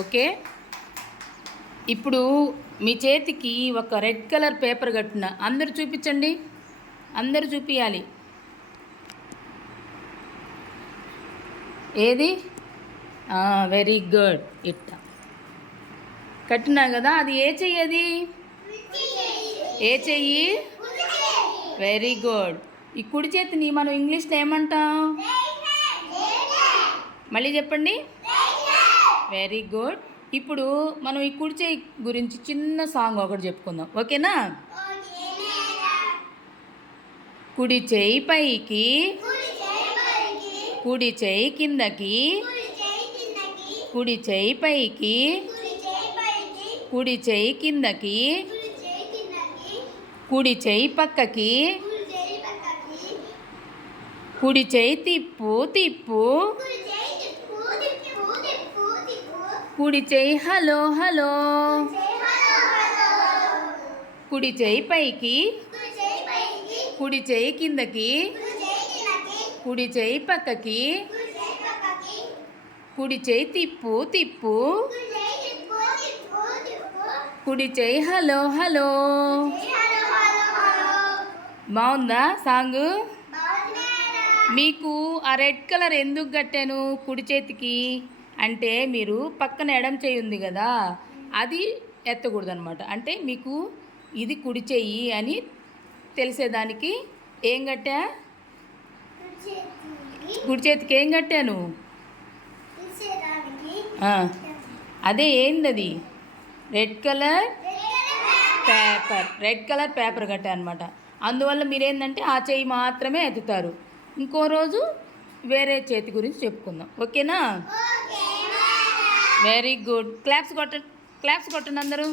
Okay. ఇప్పుడు మీ చేతికి ఒక రెడ్ కలర్ పేపర్ కట్టిన అందరూ చూపించండి. అందరూ చూపించాలి. ఏది? Very good. ఇట్ట కట్టినా కదా, అది ఏ చెయ్యి? అది ఏ చెయ్యి? Very good. ఈ కుడి చేతిని మనం ఇంగ్లీష్లో ఏమంటాం? మళ్ళీ చెప్పండి. Very good. ఇప్పుడు మనం ఈ కుడి చేయి గురించి చిన్న సాంగ్ ఒకటి చెప్పుకుందాం, ఓకేనా? కుడి చేయి పైకి, కుడి చేయి కిందకి, కుడి చేయి పైకి, కుడి చేయి కిందకి, కుడి చేయి పక్కకి, కుడి చేయి తిప్పు తిప్పు, కుడి చేయి హలో హలో, కుడి చేయి పైకి, కుడి చేయి కిందకి, కుడి చేయి పక్కకి, కుడి చేయి తిప్పు తిప్పు, కుడి చేయి హలో హలో. బాగుందా సాంగ్? మీకు ఆ రెడ్ కలర్ ఎందుకు కట్టాను కుడి చేతికి అంటే, మీరు పక్కన ఎడం చేయి ఉంది కదా, అది ఎత్తకూడదు అనమాట. అంటే మీకు ఇది కుడి చెయ్యి అని తెలిసేదానికి ఏం కట్టా? కుడి చేతికి ఏం కట్టాను? అదే ఏంది? అది red colour paper. Red colour paper కట్టా అనమాట. అందువల్ల మీరేంటంటే ఆ చెయ్యి మాత్రమే ఎత్తుతారు. ఇంకో రోజు వేరే చేతి గురించి చెప్పుకుందాం, ఓకేనా? Very good. క్లాప్స్ కొట్టండి అందరూ.